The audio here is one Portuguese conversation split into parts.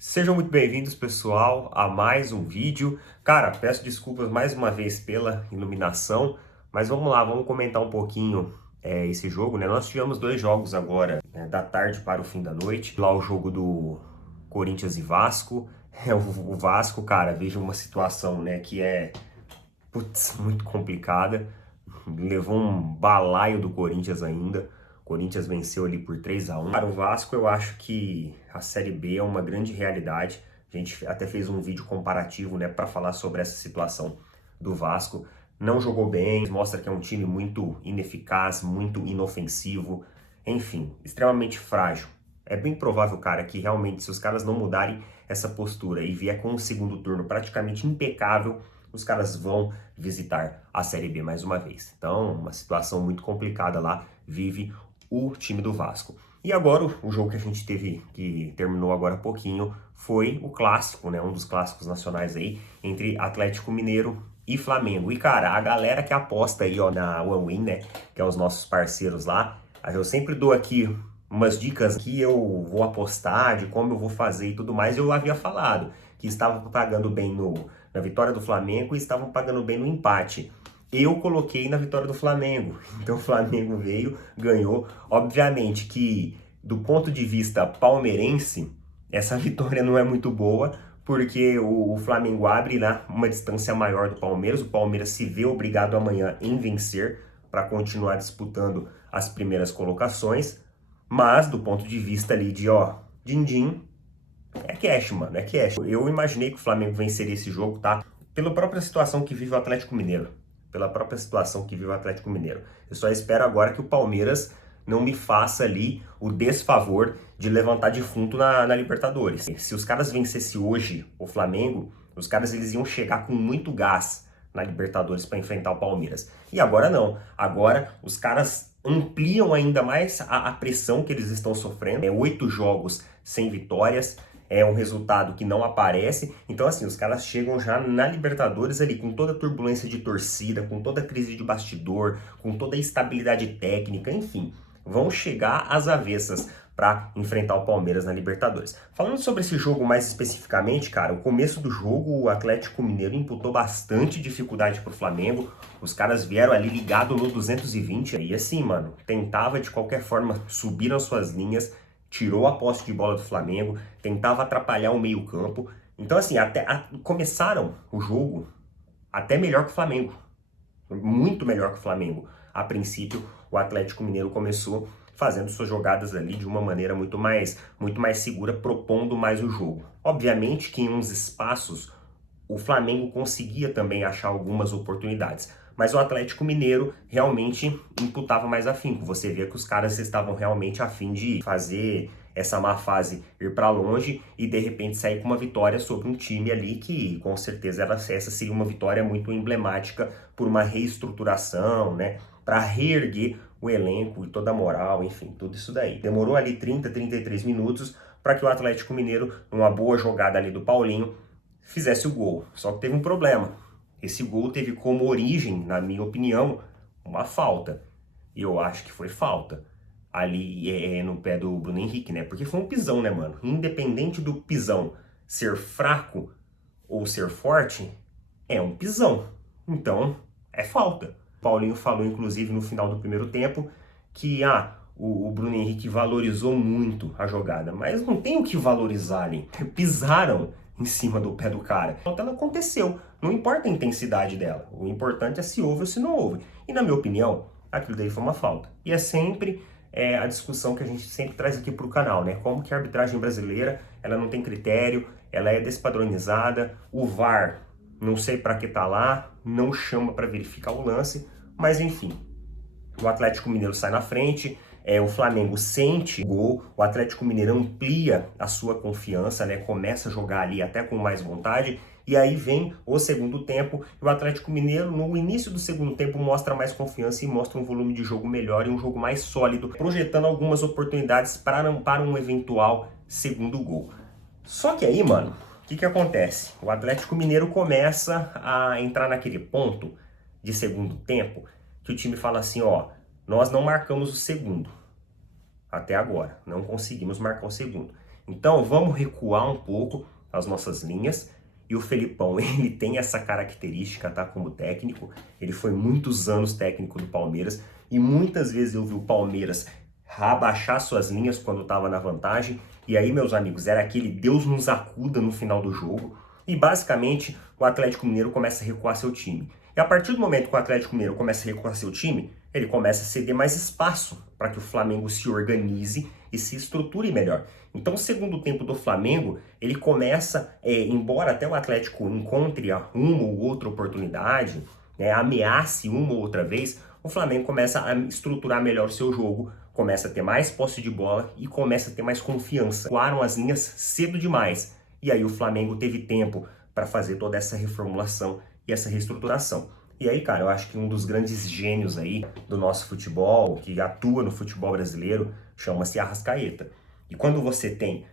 Sejam muito bem-vindos, pessoal, a mais um vídeo. Cara, peço desculpas mais uma vez pela iluminação, mas vamos lá, vamos comentar um pouquinho esse jogo, né? Nós tivemos dois jogos agora, da tarde para o fim da noite. Lá o jogo do Corinthians e Vasco. O Vasco, cara, veja uma situação, né, que é, muito complicada. Levou um balaio do Corinthians ainda. O Corinthians venceu ali por 3-1. Para o Vasco, eu acho que a Série B é uma grande realidade. A gente até fez um vídeo comparativo, né, para falar sobre essa situação do Vasco. Não jogou bem, mostra que é um time muito ineficaz, muito inofensivo, enfim, extremamente frágil. É bem provável, cara, que realmente se os caras não mudarem essa postura e vier com um segundo turno praticamente impecável, os caras vão visitar a Série B mais uma vez. Então, uma situação muito complicada lá vive o time do Vasco. E agora, o jogo que a gente teve, que terminou agora há pouquinho, foi o clássico, né? Um dos clássicos nacionais aí, entre Atlético Mineiro e Flamengo. E, cara, a galera que aposta aí, ó, na OneWin, né? Que é os nossos parceiros lá, eu sempre dou aqui umas dicas que eu vou apostar, de como eu vou fazer e tudo mais. Eu havia falado que estava pagando bem na vitória do Flamengo e estavam pagando bem no empate. Eu coloquei na vitória do Flamengo, então o Flamengo veio, ganhou. Obviamente que do ponto de vista palmeirense, essa vitória não é muito boa, porque o Flamengo abre, né, uma distância maior do Palmeiras. O Palmeiras se vê obrigado amanhã em vencer para continuar disputando as primeiras colocações. Mas do ponto de vista ali de, ó, din-din, é cash, mano, é cash. Eu imaginei que o Flamengo venceria esse jogo, tá? Pela própria situação que vive o Atlético Mineiro. Pela própria situação que vive o Atlético Mineiro. Eu só espero agora que o Palmeiras não me faça ali o desfavor de levantar defunto na Libertadores. Se os caras vencessem hoje o Flamengo, os caras eles iam chegar com muito gás na Libertadores para enfrentar o Palmeiras. E agora não. Agora os caras ampliam ainda mais a pressão que eles estão sofrendo. 8 jogos sem vitórias. É um resultado que não aparece. Então, assim, os caras chegam já na Libertadores ali com toda a turbulência de torcida, com toda a crise de bastidor, com toda a instabilidade técnica, enfim. Vão chegar às avessas para enfrentar o Palmeiras na Libertadores. Falando sobre esse jogo mais especificamente, cara, o começo do jogo, o Atlético Mineiro imputou bastante dificuldade pro Flamengo. Os caras vieram ali ligado no 220. E assim, mano, tentava de qualquer forma subir nas suas linhas, tirou a posse de bola do Flamengo, tentava atrapalhar o meio-campo. Então, assim, começaram o jogo até melhor que o Flamengo. Muito melhor que o Flamengo. A princípio, o Atlético Mineiro começou fazendo suas jogadas ali de uma maneira muito mais segura, propondo mais o jogo. Obviamente que em uns espaços o Flamengo conseguia também achar algumas oportunidades, mas o Atlético Mineiro realmente imputava mais afinco. Você via que os caras estavam realmente a fim de fazer essa má fase ir para longe e de repente sair com uma vitória sobre um time ali que com certeza essa seria uma vitória muito emblemática por uma reestruturação, né, para reerguer o elenco e toda a moral, enfim, tudo isso daí. Demorou ali 33 minutos para que o Atlético Mineiro, numa boa jogada ali do Paulinho, fizesse o gol. Só que teve um problema. Esse gol teve como origem, na minha opinião, uma falta. E eu acho que foi falta. Ali no pé do Bruno Henrique, né? Porque foi um pisão, né, mano? Independente do pisão ser fraco ou ser forte, é um pisão. Então, é falta. Paulinho falou, inclusive, no final do primeiro tempo, que o Bruno Henrique valorizou muito a jogada. Mas não tem o que valorizar ali. Pisaram em cima do pé do cara. Então ela aconteceu. Não importa a intensidade dela. O importante é se houve ou se não houve. E na minha opinião, aquilo daí foi uma falta. E é sempre a discussão que a gente sempre traz aqui pro canal, né? Como que a arbitragem brasileira, ela não tem critério, ela é despadronizada, o VAR, não sei para que tá lá, não chama para verificar o lance, mas enfim. O Atlético Mineiro sai na frente, o Flamengo sente o gol, o Atlético Mineiro amplia a sua confiança, né? Começa a jogar ali até com mais vontade, e aí vem o segundo tempo, e o Atlético Mineiro, no início do segundo tempo, mostra mais confiança e mostra um volume de jogo melhor e um jogo mais sólido, projetando algumas oportunidades para um eventual segundo gol. Só que aí, mano, o que acontece? O Atlético Mineiro começa a entrar naquele ponto de segundo tempo que o time fala assim, ó, nós não marcamos o segundo. Até agora, não conseguimos marcar o segundo. Então vamos recuar um pouco as nossas linhas. E o Felipão, ele tem essa característica, tá, como técnico. Ele foi muitos anos técnico do Palmeiras e muitas vezes eu vi o Palmeiras abaixar suas linhas quando estava na vantagem. E aí, meus amigos, era aquele Deus nos acuda no final do jogo. E basicamente o Atlético Mineiro começa a recuar seu time. E a partir do momento que o Atlético Mineiro começa a recuar seu time, ele começa a ceder mais espaço para que o Flamengo se organize e se estruture melhor. Então, o segundo tempo do Flamengo, ele começa, embora até o Atlético encontre uma ou outra oportunidade, né, ameace uma ou outra vez, o Flamengo começa a estruturar melhor o seu jogo, começa a ter mais posse de bola e começa a ter mais confiança. Voaram as linhas cedo demais. E aí o Flamengo teve tempo para fazer toda essa reformulação e essa reestruturação. E aí, cara, eu acho que um dos grandes gênios aí do nosso futebol, que atua no futebol brasileiro, chama-se Arrascaeta. E quando você tem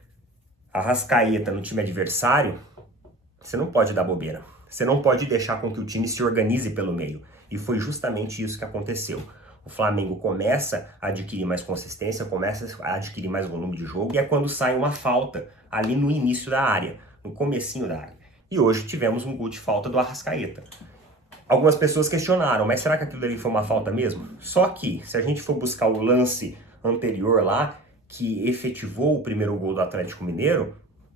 Arrascaeta no time adversário, você não pode dar bobeira. Você não pode deixar com que o time se organize pelo meio. E foi justamente isso que aconteceu. O Flamengo começa a adquirir mais consistência, começa a adquirir mais volume de jogo, e é quando sai uma falta ali no início da área, no comecinho da área. E hoje tivemos um gol de falta do Arrascaeta. Algumas pessoas questionaram, mas será que aquilo ali foi uma falta mesmo? Só que, se a gente for buscar o lance anterior lá, que efetivou o primeiro gol do Atlético Mineiro,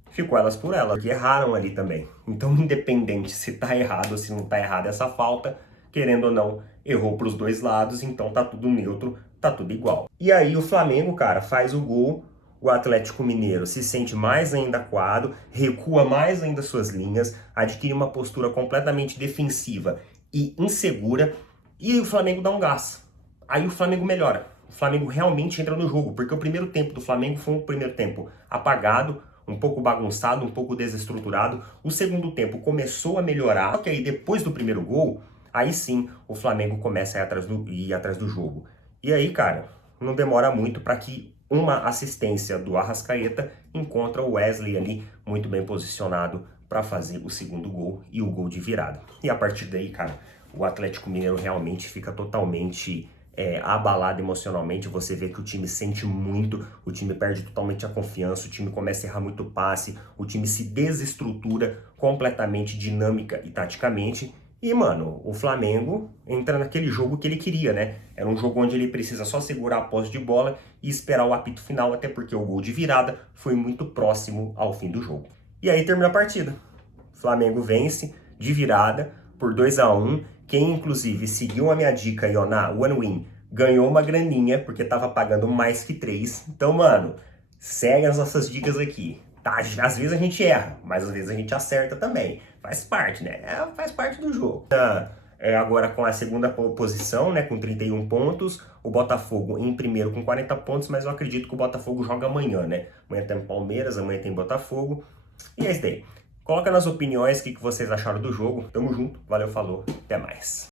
ficou elas por elas, porque erraram ali também. Então, independente se tá errado ou se não tá errado essa falta, querendo ou não, errou pros dois lados, então tá tudo neutro, tá tudo igual. E aí o Flamengo, cara, faz o gol, o Atlético Mineiro se sente mais ainda acuado, recua mais ainda suas linhas, adquire uma postura completamente defensiva e insegura, e o Flamengo dá um gás. Aí o Flamengo melhora. O Flamengo realmente entra no jogo, porque o primeiro tempo do Flamengo foi um primeiro tempo apagado, um pouco bagunçado, um pouco desestruturado. O segundo tempo começou a melhorar, só que aí depois do primeiro gol, aí sim o Flamengo começa a ir atrás do jogo. E aí, cara, não demora muito para que uma assistência do Arrascaeta encontra o Wesley ali muito bem posicionado para fazer o segundo gol e o gol de virada. E a partir daí, cara, o Atlético Mineiro realmente fica totalmente abalado emocionalmente. Você vê que o time sente muito, o time perde totalmente a confiança, o time começa a errar muito passe, o time se desestrutura completamente dinâmica e taticamente. E, mano, o Flamengo entra naquele jogo que ele queria, né? Era um jogo onde ele precisa só segurar a posse de bola e esperar o apito final, até porque o gol de virada foi muito próximo ao fim do jogo. E aí termina a partida. O Flamengo vence de virada por 2-1. Quem, inclusive, seguiu a minha dica aí, ó, na One Win, ganhou uma graninha, porque tava pagando mais que 3. Então, mano, segue as nossas dicas aqui. Tá, às vezes a gente erra, mas às vezes a gente acerta também. Faz parte, né? Faz parte do jogo. Agora com a segunda posição, né, com 31 pontos, o Botafogo em primeiro com 40 pontos, mas eu acredito que o Botafogo joga amanhã, né? Amanhã tem Palmeiras, amanhã tem Botafogo. E é isso daí. Coloca nas opiniões o que vocês acharam do jogo. Tamo junto, valeu, falou, até mais.